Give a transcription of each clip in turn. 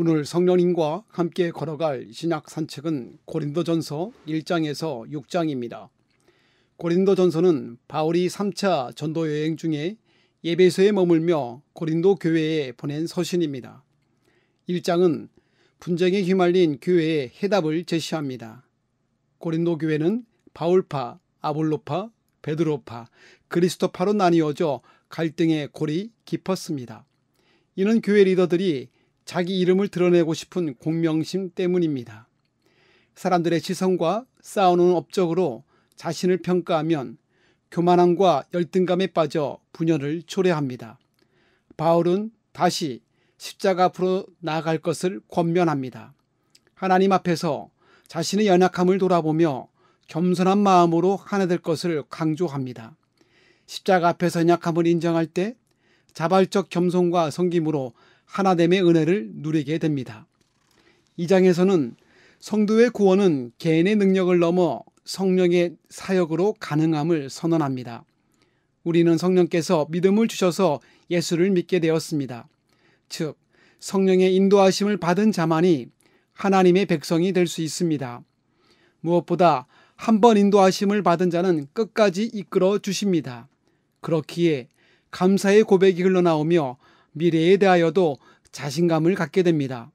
오늘 성령님과 함께 걸어갈 신약 산책은 고린도전서 1장에서 6장입니다. 고린도전서는 바울이 3차 전도 여행 중에 에베소에 머물며 고린도 교회에 보낸 서신입니다. 1장은 분쟁에 휘말린 교회의 해답을 제시합니다. 고린도 교회는 바울파, 아볼로파, 베드로파, 그리스도파로 나뉘어져 갈등의 골이 깊었습니다. 이는 교회 리더들이 자기 이름을 드러내고 싶은 공명심 때문입니다. 사람들의 시선과 싸우는 업적으로 자신을 평가하면 교만함과 열등감에 빠져 분열을 초래합니다. 바울은 다시 십자가 앞으로 나아갈 것을 권면합니다. 하나님 앞에서 자신의 연약함을 돌아보며 겸손한 마음으로 하나 될 것을 강조합니다. 십자가 앞에서 연약함을 인정할 때 자발적 겸손과 섬김으로 하나됨의 은혜를 누리게 됩니다. 2장에서는 성도의 구원은 개인의 능력을 넘어 성령의 사역으로 가능함을 선언합니다. 우리는 성령께서 믿음을 주셔서 예수를 믿게 되었습니다. 즉, 성령의 인도하심을 받은 자만이 하나님의 백성이 될 수 있습니다. 무엇보다 한 번 인도하심을 받은 자는 끝까지 이끌어 주십니다. 그렇기에 감사의 고백이 흘러나오며 미래에 대하여도 자신감을 갖게 됩니다.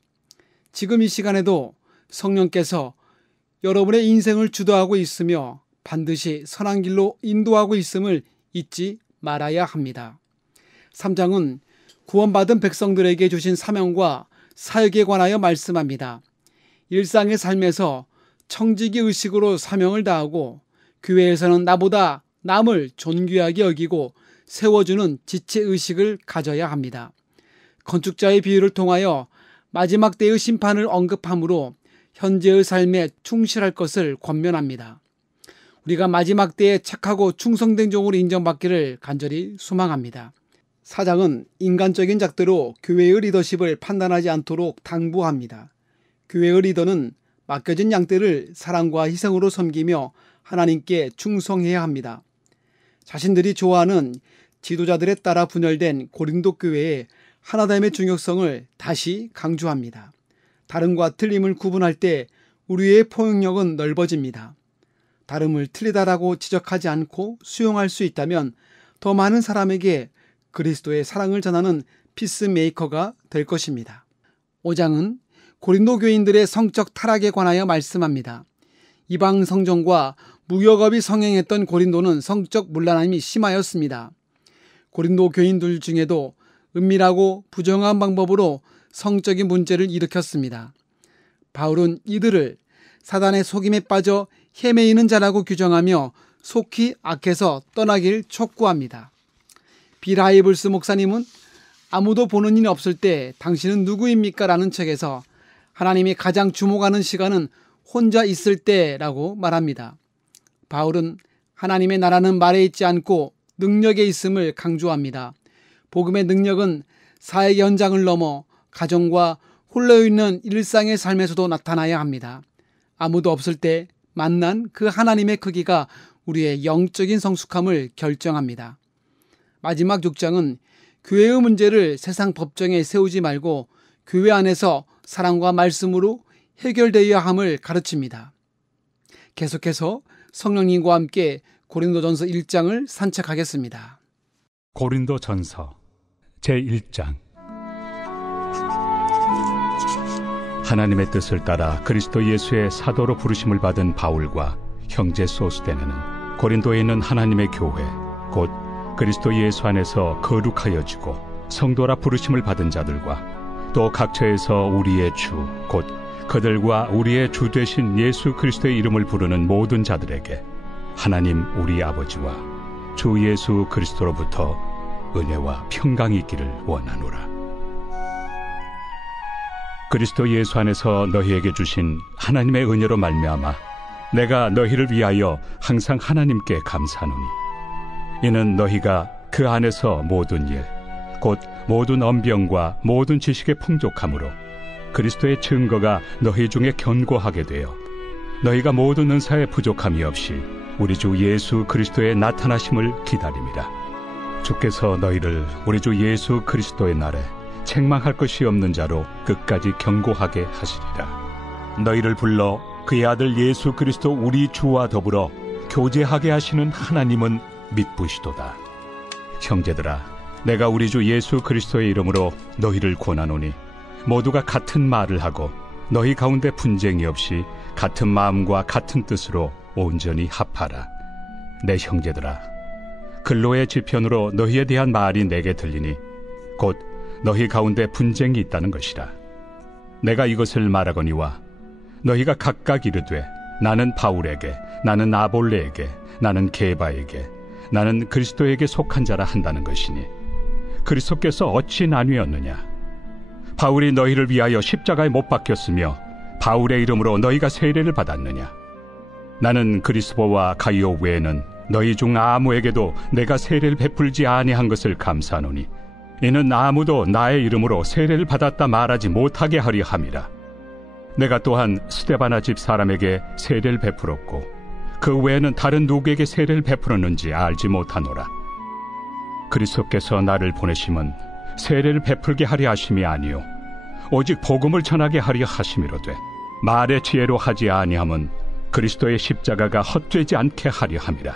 지금 이 시간에도 성령께서 여러분의 인생을 주도하고 있으며 반드시 선한 길로 인도하고 있음을 잊지 말아야 합니다. 3장은 구원받은 백성들에게 주신 사명과 사역에 관하여 말씀합니다. 일상의 삶에서 청지기 의식으로 사명을 다하고 교회에서는 나보다 남을 존귀하게 여기고 세워주는 지체의식을 가져야 합니다. 건축자의 비유를 통하여 마지막 때의 심판을 언급하므로 현재의 삶에 충실할 것을 권면합니다. 우리가 마지막 때에 착하고 충성된 종으로 인정받기를 간절히 소망합니다. 4장은 인간적인 잣대로 교회의 리더십을 판단하지 않도록 당부합니다. 교회의 리더는 맡겨진 양떼를 사랑과 희생으로 섬기며 하나님께 충성해야 합니다. 자신들이 좋아하는 지도자들에 따라 분열된 고린도 교회의 하나됨의 중요성을 다시 강조합니다. 다름과 틀림을 구분할 때 우리의 포용력은 넓어집니다. 다름을 틀리다라고 지적하지 않고 수용할 수 있다면 더 많은 사람에게 그리스도의 사랑을 전하는 피스메이커가 될 것입니다. 5장은 고린도 교인들의 성적 타락에 관하여 말씀합니다. 이방 성전과 무역업이 성행했던 고린도는 성적 문란함이 심하였습니다. 고린도 교인들 중에도 은밀하고 부정한 방법으로 성적인 문제를 일으켰습니다. 바울은 이들을 사단의 속임에 빠져 헤매이는 자라고 규정하며 속히 악해서 떠나길 촉구합니다. 빌하이블스 목사님은 아무도 보는 일이 없을 때 당신은 누구입니까? 라는 책에서 하나님이 가장 주목하는 시간은 혼자 있을 때라고 말합니다. 바울은 하나님의 나라는 말에 있지 않고 능력에 있음을 강조합니다. 복음의 능력은 사역의 현장을 넘어 가정과 홀려있는 일상의 삶에서도 나타나야 합니다. 아무도 없을 때 만난 그 하나님의 크기가 우리의 영적인 성숙함을 결정합니다. 마지막 6장은 교회의 문제를 세상 법정에 세우지 말고 교회 안에서 사랑과 말씀으로 해결되어야 함을 가르칩니다. 계속해서 성령님과 함께 고린도전서 1장을 산책하겠습니다. 고린도전서 제1장. 하나님의 뜻을 따라 그리스도 예수의 사도로 부르심을 받은 바울과 형제 소스데네는 고린도에 있는 하나님의 교회 곧 그리스도 예수 안에서 거룩하여지고 성도라 부르심을 받은 자들과 또 각처에서 우리의 주 곧 그들과 우리의 주 되신 예수 그리스도의 이름을 부르는 모든 자들에게 하나님 우리 아버지와 주 예수 그리스도로부터 은혜와 평강이 있기를 원하노라. 그리스도 예수 안에서 너희에게 주신 하나님의 은혜로 말미암아 내가 너희를 위하여 항상 하나님께 감사하노니 이는 너희가 그 안에서 모든 일 곧 모든 언병과 모든 지식의 풍족함으로 그리스도의 증거가 너희 중에 견고하게 되어 너희가 모든 은사에 부족함이 없이 우리 주 예수 그리스도의 나타나심을 기다림이라. 주께서 너희를 우리 주 예수 그리스도의 날에 책망할 것이 없는 자로 끝까지 경고하게 하시리라. 너희를 불러 그의 아들 예수 그리스도 우리 주와 더불어 교제하게 하시는 하나님은 믿부시도다. 형제들아, 내가 우리 주 예수 그리스도의 이름으로 너희를 권하노니 모두가 같은 말을 하고 너희 가운데 분쟁이 없이 같은 마음과 같은 뜻으로 온전히 합하라. 내 형제들아, 근로의 지편으로 너희에 대한 말이 내게 들리니 곧 너희 가운데 분쟁이 있다는 것이라. 내가 이것을 말하거니와 너희가 각각 이르되 나는 바울에게, 나는 아볼레에게, 나는 게바에게, 나는 그리스도에게 속한 자라 한다는 것이니 그리스도께서 어찌 나뉘었느냐? 바울이 너희를 위하여 십자가에 못 박혔으며 바울의 이름으로 너희가 세례를 받았느냐? 나는 그리스도와 가이오 외에는 너희 중 아무에게도 내가 세례를 베풀지 아니한 것을 감사하노니 이는 아무도 나의 이름으로 세례를 받았다 말하지 못하게 하려 함이라. 내가 또한 스데바나 집 사람에게 세례를 베풀었고 그 외에는 다른 누구에게 세례를 베풀었는지 알지 못하노라. 그리스도께서 나를 보내심은 세례를 베풀게 하려 하심이 아니요 오직 복음을 전하게 하려 하심이로되 말의 지혜로 하지 아니함은 그리스도의 십자가가 헛되지 않게 하려 함이라.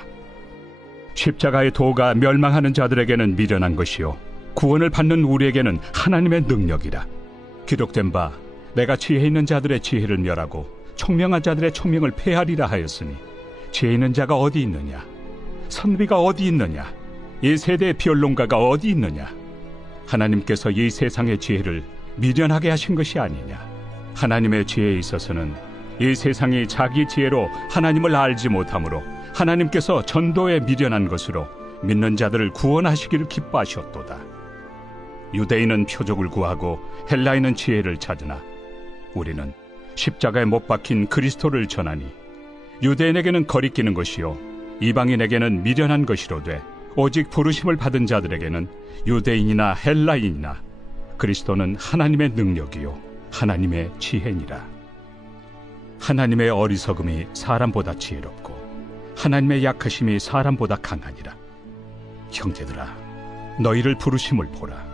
십자가의 도가 멸망하는 자들에게는 미련한 것이요 구원을 받는 우리에게는 하나님의 능력이라. 기록된 바 내가 지혜 있는 자들의 지혜를 멸하고 총명한 자들의 총명을 폐하리라 하였으니 지혜 있는 자가 어디 있느냐? 선비가 어디 있느냐? 이 세대의 변론가가 어디 있느냐? 하나님께서 이 세상의 지혜를 미련하게 하신 것이 아니냐? 하나님의 지혜에 있어서는 이 세상이 자기 지혜로 하나님을 알지 못하므로 하나님께서 전도에 미련한 것으로 믿는 자들을 구원하시기를 기뻐하셨도다. 유대인은 표적을 구하고 헬라인은 지혜를 찾으나 우리는 십자가에 못 박힌 그리스도를 전하니 유대인에게는 거리끼는 것이요 이방인에게는 미련한 것이로되 오직 부르심을 받은 자들에게는 유대인이나 헬라인이나 그리스도는 하나님의 능력이요 하나님의 지혜니라. 하나님의 어리석음이 사람보다 지혜롭고 하나님의 약하심이 사람보다 강하니라. 형제들아, 너희를 부르심을 보라.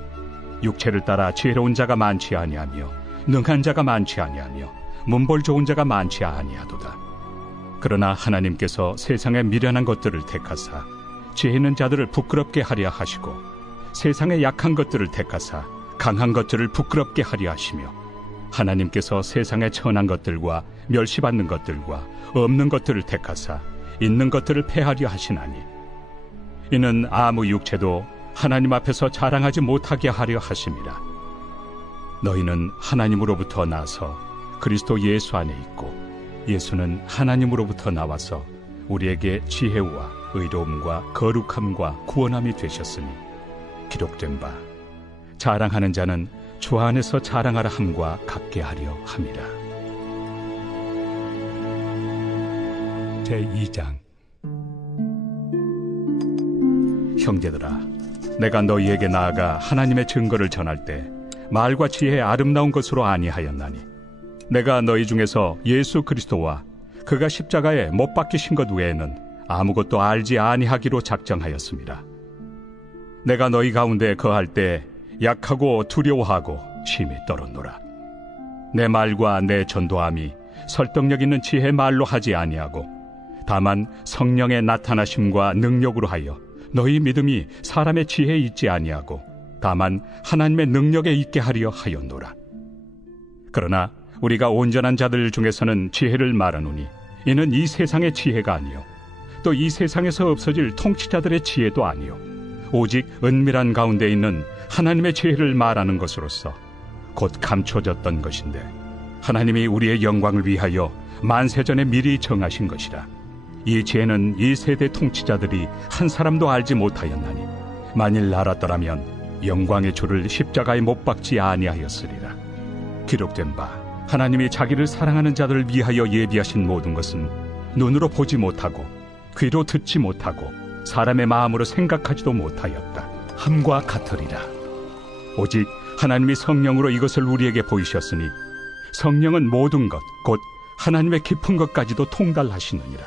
육체를 따라 지혜로운 자가 많지 아니하며 능한 자가 많지 아니하며 문벌 좋은 자가 많지 아니하도다. 그러나 하나님께서 세상의 미련한 것들을 택하사 지혜 있는 자들을 부끄럽게 하려 하시고 세상의 약한 것들을 택하사 강한 것들을 부끄럽게 하려 하시며 하나님께서 세상의 천한 것들과 멸시받는 것들과 없는 것들을 택하사 있는 것들을 폐하려 하시나니 이는 아무 육체도 하나님 앞에서 자랑하지 못하게 하려 하심이라. 너희는 하나님으로부터 나서 그리스도 예수 안에 있고 예수는 하나님으로부터 나와서 우리에게 지혜와 의로움과 거룩함과 구원함이 되셨으니 기록된 바 자랑하는 자는 주 안에서 자랑하라 함과 같게 하려 함이라. 제2장. 형제들아, 내가 너희에게 나아가 하나님의 증거를 전할 때 말과 지혜의 아름다운 것으로 아니하였나니 내가 너희 중에서 예수 그리스도와 그가 십자가에 못 박히신 것 외에는 아무것도 알지 아니하기로 작정하였습니다. 내가 너희 가운데 거할 때 약하고 두려워하고 심히 떨었노라. 내 말과 내 전도함이 설득력 있는 지혜의 말로 하지 아니하고 다만 성령의 나타나심과 능력으로 하여 너희 믿음이 사람의 지혜에 있지 아니하고 다만 하나님의 능력에 있게 하려 하였노라. 그러나 우리가 온전한 자들 중에서는 지혜를 말하노니 이는 이 세상의 지혜가 아니요 또 이 세상에서 없어질 통치자들의 지혜도 아니요 오직 은밀한 가운데 있는 하나님의 지혜를 말하는 것으로서 곧 감춰졌던 것인데 하나님이 우리의 영광을 위하여 만세전에 미리 정하신 것이라. 이 지혜는 이 세대 통치자들이 한 사람도 알지 못하였나니 만일 알았더라면 영광의 주를 십자가에 못 박지 아니하였으리라. 기록된 바 하나님이 자기를 사랑하는 자들을 위하여 예비하신 모든 것은 눈으로 보지 못하고 귀로 듣지 못하고 사람의 마음으로 생각하지도 못하였다 함과 같으리라. 오직 하나님이 성령으로 이것을 우리에게 보이셨으니 성령은 모든 것 곧 하나님의 깊은 것까지도 통달하시느니라.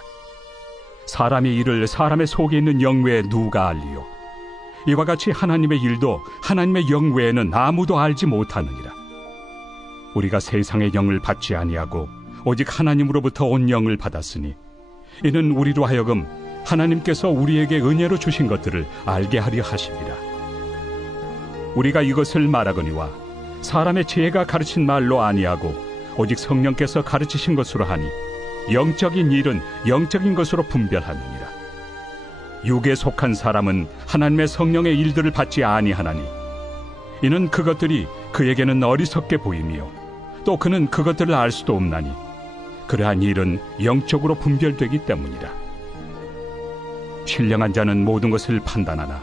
사람이 이를 사람의 속에 있는 영 외에 누가 알리요? 이와 같이 하나님의 일도 하나님의 영 외에는 아무도 알지 못하느니라. 우리가 세상의 영을 받지 아니하고 오직 하나님으로부터 온 영을 받았으니 이는 우리로 하여금 하나님께서 우리에게 은혜로 주신 것들을 알게 하려 하심이라. 우리가 이것을 말하거니와 사람의 지혜가 가르친 말로 아니하고 오직 성령께서 가르치신 것으로 하니 영적인 일은 영적인 것으로 분별하느니라. 육에 속한 사람은 하나님의 성령의 일들을 받지 아니하나니 이는 그것들이 그에게는 어리석게 보이며 또 그는 그것들을 알 수도 없나니 그러한 일은 영적으로 분별되기 때문이라. 신령한 자는 모든 것을 판단하나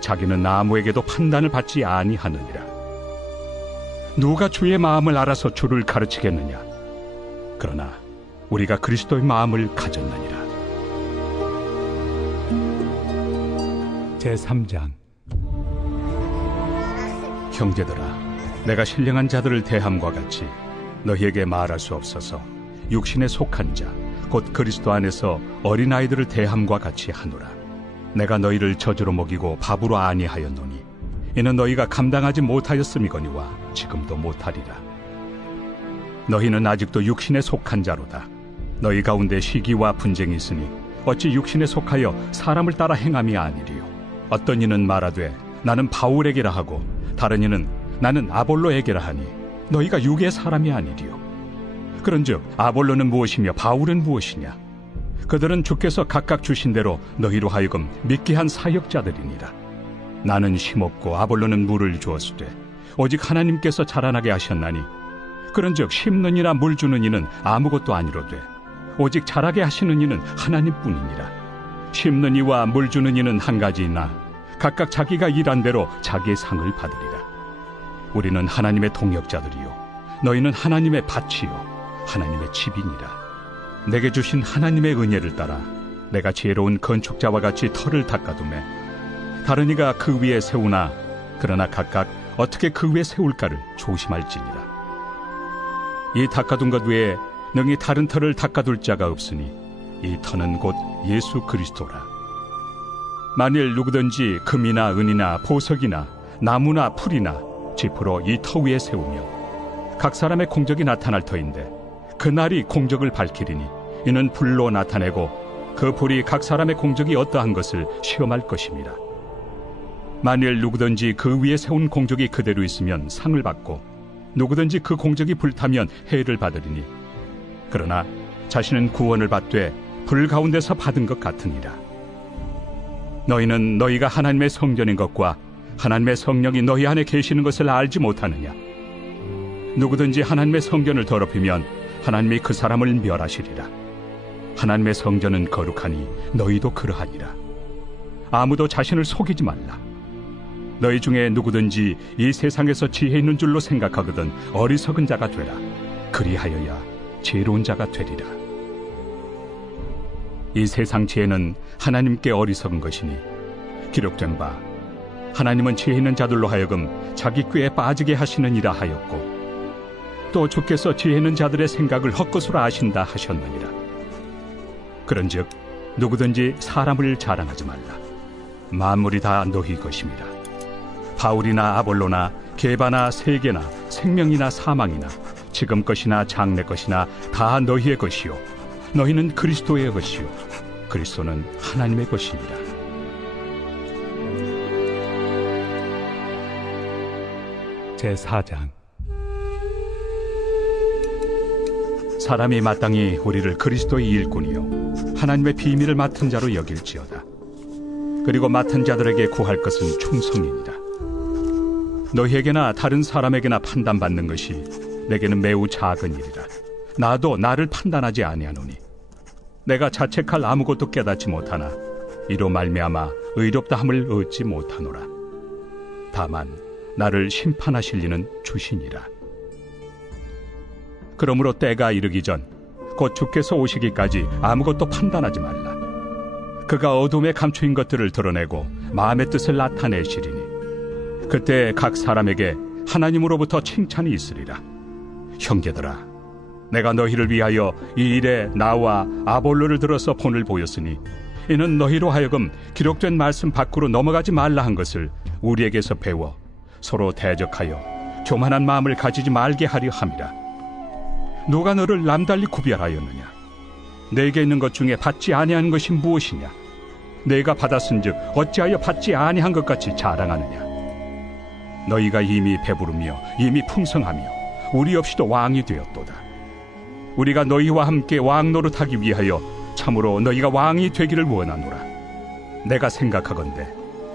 자기는 아무에게도 판단을 받지 아니하느니라. 누가 주의 마음을 알아서 주를 가르치겠느냐? 그러나 우리가 그리스도의 마음을 가졌느니라. 제3장. 형제들아, 내가 신령한 자들을 대함과 같이 너희에게 말할 수 없어서 육신에 속한 자, 곧 그리스도 안에서 어린아이들을 대함과 같이 하노라. 내가 너희를 저주로 먹이고 밥으로 아니하였노니 이는 너희가 감당하지 못하였음이거니와 지금도 못하리라. 너희는 아직도 육신에 속한 자로다. 너희 가운데 시기와 분쟁이 있으니 어찌 육신에 속하여 사람을 따라 행함이 아니리요. 어떤 이는 말하되 나는 바울에게라 하고 다른 이는 나는 아볼로에게라 하니 너희가 육의 사람이 아니리요. 그런즉 아볼로는 무엇이며 바울은 무엇이냐? 그들은 주께서 각각 주신 대로 너희로 하여금 믿게 한 사역자들이니라. 나는 심었고 아볼로는 물을 주었으되 오직 하나님께서 자라나게 하셨나니 그런즉 심는 이나 물 주는 이는 아무것도 아니로되 오직 자라게 하시는 이는 하나님뿐이니라. 심는 이와 물 주는 이는 한 가지이나 각각 자기가 일한 대로 자기의 상을 받으리라. 우리는 하나님의 동역자들이요 너희는 하나님의 밭이요 하나님의 집이니라. 내게 주신 하나님의 은혜를 따라 내가 지혜로운 건축자와 같이 터를 닦아두매 다른 이가 그 위에 세우나 그러나 각각 어떻게 그 위에 세울까를 조심할지니라. 이 닦아둔 것 외에 능히 다른 터를 닦아둘 자가 없으니 이 터는 곧 예수 그리스도라. 만일 누구든지 금이나 은이나 보석이나 나무나 풀이나 짚으로 이 터 위에 세우면 각 사람의 공적이 나타날 터인데 그날이 공적을 밝히리니 이는 불로 나타내고 그 불이 각 사람의 공적이 어떠한 것을 시험할 것입니다. 만일 누구든지 그 위에 세운 공적이 그대로 있으면 상을 받고 누구든지 그 공적이 불타면 해를 받으리니 그러나 자신은 구원을 받되 불 가운데서 받은 것 같으니라. 너희는 너희가 하나님의 성전인 것과 하나님의 성령이 너희 안에 계시는 것을 알지 못하느냐? 누구든지 하나님의 성전을 더럽히면 하나님이 그 사람을 멸하시리라. 하나님의 성전은 거룩하니 너희도 그러하니라. 아무도 자신을 속이지 말라. 너희 중에 누구든지 이 세상에서 지혜 있는 줄로 생각하거든 어리석은 자가 되라. 그리하여야 지혜로운 자가 되리라. 이 세상 지혜는 하나님께 어리석은 것이니 기록된 바 하나님은 지혜 있는 자들로 하여금 자기 꾀에 빠지게 하시느니라 하였고 또 주께서 지혜 있는 자들의 생각을 헛것으로 아신다 하셨느니라. 그런즉 누구든지 사람을 자랑하지 말라. 만물이 다 너희 것입니다. 바울이나 아볼로나 게바나 세계나 생명이나 사망이나 지금 것이나 장래 것이나 다 너희의 것이요 너희는 그리스도의 것이요 그리스도는 하나님의 것이니라. 제4장. 사람이 마땅히 우리를 그리스도의 일꾼이요 하나님의 비밀을 맡은 자로 여길지어다. 그리고 맡은 자들에게 구할 것은 충성이니라. 너희에게나 다른 사람에게나 판단받는 것이 내게는 매우 작은 일이라. 나도 나를 판단하지 아니하노니 내가 자책할 아무것도 깨닫지 못하나 이로 말미암아 의롭다함을 얻지 못하노라. 다만 나를 심판하실 이는 주시니라. 그러므로 때가 이르기 전 곧 주께서 오시기까지 아무것도 판단하지 말라. 그가 어둠에 감추인 것들을 드러내고 마음의 뜻을 나타내시리니 그때 각 사람에게 하나님으로부터 칭찬이 있으리라. 형제들아, 내가 너희를 위하여 이 일에 나와 아볼로를 들어서 본을 보였으니 이는 너희로 하여금 기록된 말씀 밖으로 넘어가지 말라 한 것을 우리에게서 배워 서로 대적하여 교만한 마음을 가지지 말게 하려 함이라. 누가 너를 남달리 구별하였느냐? 내게 있는 것 중에 받지 아니한 것이 무엇이냐? 내가 받았은즉 어찌하여 받지 아니한 것 같이 자랑하느냐? 너희가 이미 배부르며 이미 풍성하며 우리 없이도 왕이 되었도다. 우리가 너희와 함께 왕 노릇하기 위하여 참으로 너희가 왕이 되기를 원하노라. 내가 생각하건대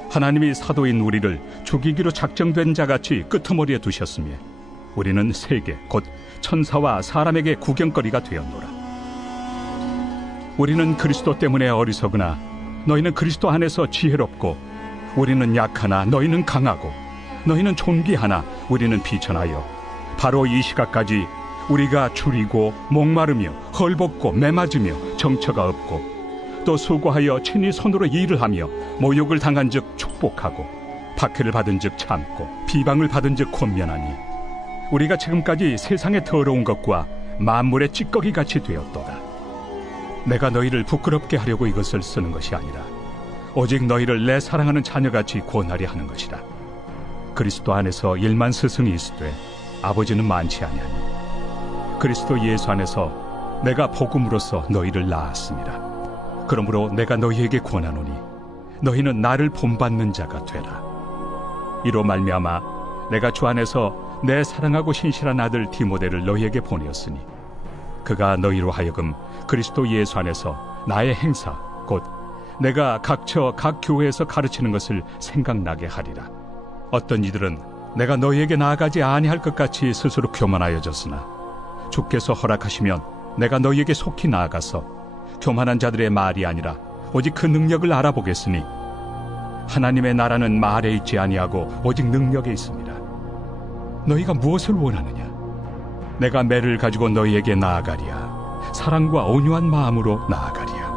하나님이 사도인 우리를 죽이기로 작정된 자같이 끄트머리에 두셨으며 우리는 세계 곧 천사와 사람에게 구경거리가 되었노라. 우리는 그리스도 때문에 어리석으나 너희는 그리스도 안에서 지혜롭고, 우리는 약하나 너희는 강하고, 너희는 존귀하나 우리는 비천하여 바로 이 시각까지 우리가 줄이고 목마르며 헐벗고 매맞으며 정처가 없고 또 수고하여 친히 손으로 일을 하며 모욕을 당한 즉 축복하고 박해를 받은 즉 참고 비방을 받은 즉 권면하니 우리가 지금까지 세상의 더러운 것과 만물의 찌꺼기 같이 되었도다. 내가 너희를 부끄럽게 하려고 이것을 쓰는 것이 아니라 오직 너희를 내 사랑하는 자녀같이 권하려 하는 것이라. 그리스도 안에서 1만 스승이 있으되 아버지는 많지 아니하니 그리스도 예수 안에서 내가 복음으로써 너희를 낳았습니다. 그러므로 내가 너희에게 권하노니 너희는 나를 본받는 자가 되라. 이로 말미암아 내가 주 안에서 내 사랑하고 신실한 아들 디모데를 너희에게 보내었으니 그가 너희로 하여금 그리스도 예수 안에서 나의 행사 곧 내가 각처 각 교회에서 가르치는 것을 생각나게 하리라. 어떤 이들은 내가 너희에게 나아가지 아니할 것 같이 스스로 교만하여졌으나 주께서 허락하시면 내가 너희에게 속히 나아가서 교만한 자들의 말이 아니라 오직 그 능력을 알아보겠으니 하나님의 나라는 말에 있지 아니하고 오직 능력에 있습니다. 너희가 무엇을 원하느냐? 내가 매를 가지고 너희에게 나아가리야. 사랑과 온유한 마음으로 나아가리야.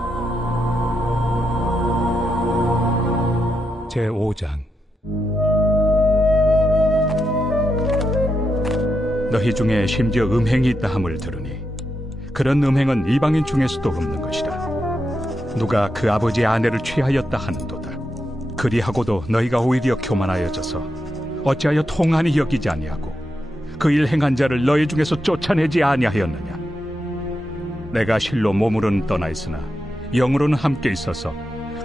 제5장. 너희 중에 심지어 음행이 있다 함을 들으니 그런 음행은 이방인 중에서도 없는 것이라. 누가 그 아버지의 아내를 취하였다 하는도다. 그리하고도 너희가 오히려 교만하여져서 어찌하여 통한이 여기지 아니하고 그 일 행한 자를 너희 중에서 쫓아내지 아니하였느냐? 내가 실로 몸으로는 떠나 있으나 영으로는 함께 있어서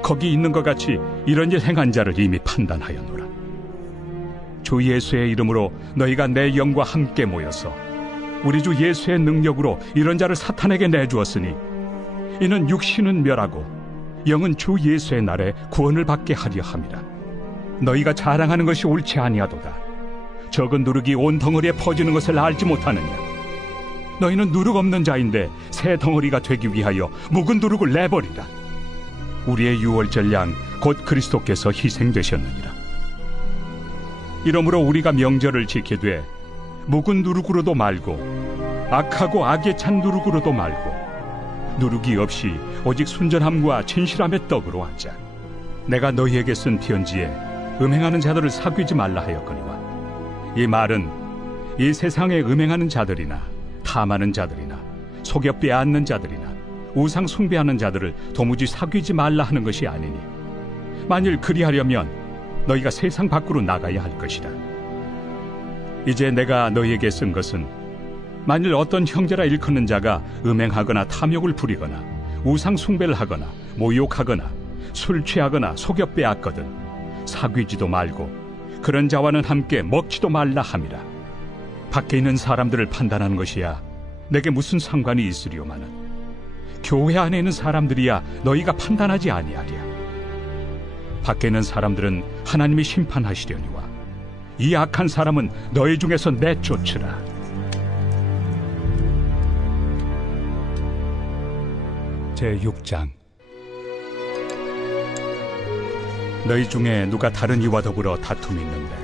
거기 있는 것 같이 이런 일 행한 자를 이미 판단하였노라. 주 예수의 이름으로 너희가 내 영과 함께 모여서 우리 주 예수의 능력으로 이런 자를 사탄에게 내주었으니 이는 육신은 멸하고 영은 주 예수의 날에 구원을 받게 하려 함이라. 너희가 자랑하는 것이 옳지 아니하도다. 적은 누룩이 온 덩어리에 퍼지는 것을 알지 못하느냐? 너희는 누룩 없는 자인데 새 덩어리가 되기 위하여 묵은 누룩을 내버리라. 우리의 유월절 양 곧 그리스도께서 희생되셨느니라. 이러므로 우리가 명절을 지키되 묵은 누룩으로도 말고 악하고 악에 찬 누룩으로도 말고 누룩이 없이 오직 순전함과 진실함의 떡으로 하자. 내가 너희에게 쓴 편지에 음행하는 자들을 사귀지 말라 하였거니와 이 말은 이 세상에 음행하는 자들이나 탐하는 자들이나 속여 빼앗는 자들이나 우상 숭배하는 자들을 도무지 사귀지 말라 하는 것이 아니니 만일 그리하려면 너희가 세상 밖으로 나가야 할 것이다. 이제 내가 너희에게 쓴 것은 만일 어떤 형제라 일컫는 자가 음행하거나 탐욕을 부리거나 우상 숭배를 하거나 모욕하거나 술 취하거나 속여 빼앗거든 사귀지도 말고 그런 자와는 함께 먹지도 말라 함이라. 밖에 있는 사람들을 판단하는 것이야 내게 무슨 상관이 있으리오마는 교회 안에 있는 사람들이야 너희가 판단하지 아니하리야. 밖에 있는 사람들은 하나님이 심판하시려니와 이 악한 사람은 너희 중에서 내쫓으라. 제6장. 너희 중에 누가 다른 이와 더불어 다툼이 있는데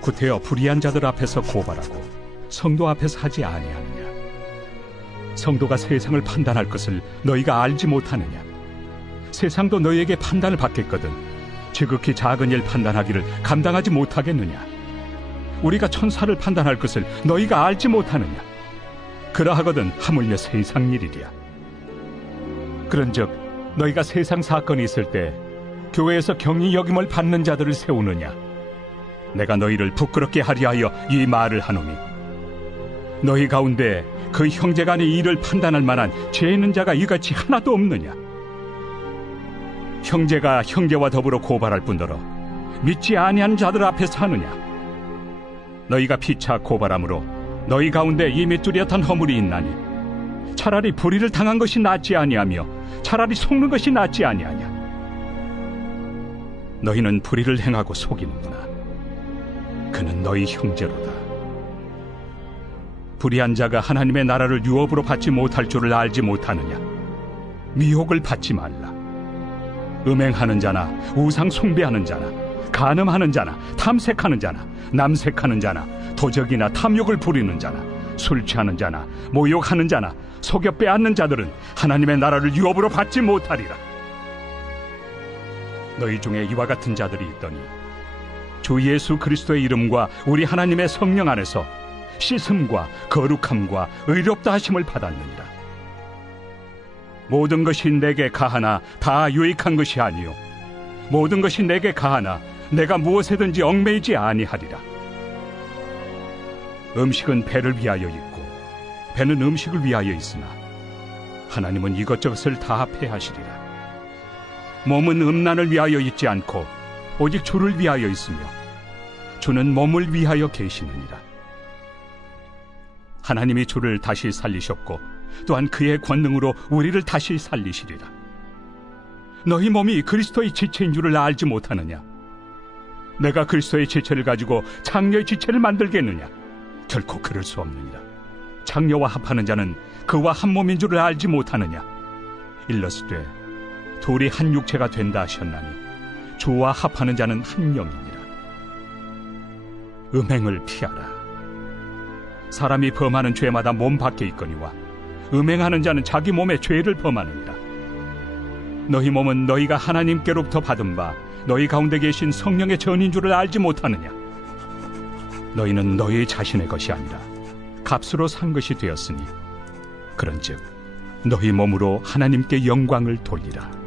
구태여 불의한 자들 앞에서 고발하고 성도 앞에서 하지 아니하느냐? 성도가 세상을 판단할 것을 너희가 알지 못하느냐? 세상도 너희에게 판단을 받겠거든 지극히 작은 일 판단하기를 감당하지 못하겠느냐? 우리가 천사를 판단할 것을 너희가 알지 못하느냐? 그러하거든 하물며 세상 일이랴. 그런즉 너희가 세상 사건이 있을 때 교회에서 경히 여김을 받는 자들을 세우느냐? 내가 너희를 부끄럽게 하리 하여 이 말을 하노니, 너희 가운데 그 형제 간의 일을 판단할 만한 죄 있는 자가 이같이 하나도 없느냐? 형제가 형제와 더불어 고발할 뿐더러 믿지 아니하는 자들 앞에서 하느냐? 너희가 피차 고발함으로 너희 가운데 이미 뚜렷한 허물이 있나니 차라리 불의를 당한 것이 낫지 아니하며 차라리 속는 것이 낫지 아니하냐? 너희는 불의를 행하고 속이는구나. 그는 너희 형제로다. 불의한 자가 하나님의 나라를 유업으로 받지 못할 줄을 알지 못하느냐? 미혹을 받지 말라. 음행하는 자나 우상 숭배하는 자나 간음하는 자나 탐색하는 자나 남색하는 자나 도적이나 탐욕을 부리는 자나 술 취하는 자나 모욕하는 자나 속여 빼앗는 자들은 하나님의 나라를 유업으로 받지 못하리라. 너희 중에 이와 같은 자들이 있더니 주 예수 그리스도의 이름과 우리 하나님의 성령 안에서 씻음과 거룩함과 의롭다 하심을 받았느니라. 모든 것이 내게 가하나 다 유익한 것이 아니요 모든 것이 내게 가하나 내가 무엇에든지 얽매이지 아니하리라. 음식은 배를 위하여 있고 배는 음식을 위하여 있으나 하나님은 이것저것을 다 패하시리라. 몸은 음란을 위하여 있지 않고 오직 주를 위하여 있으며 주는 몸을 위하여 계시느니라. 하나님이 주를 다시 살리셨고 또한 그의 권능으로 우리를 다시 살리시리라. 너희 몸이 그리스도의 지체인 줄을 알지 못하느냐? 내가 그리스도의 지체를 가지고 장녀의 지체를 만들겠느냐? 결코 그럴 수 없느니라. 장녀와 합하는 자는 그와 한 몸인 줄을 알지 못하느냐? 일러스되 둘이 한 육체가 된다 하셨나니 주와 합하는 자는 한 영이니라. 음행을 피하라. 사람이 범하는 죄마다 몸 밖에 있거니와 음행하는 자는 자기 몸에 죄를 범하느니라. 너희 몸은 너희가 하나님께로부터 받은 바 너희 가운데 계신 성령의 전인 줄을 알지 못하느냐? 너희는 너희 자신의 것이 아니라 값으로 산 것이 되었으니 그런즉 너희 몸으로 하나님께 영광을 돌리라.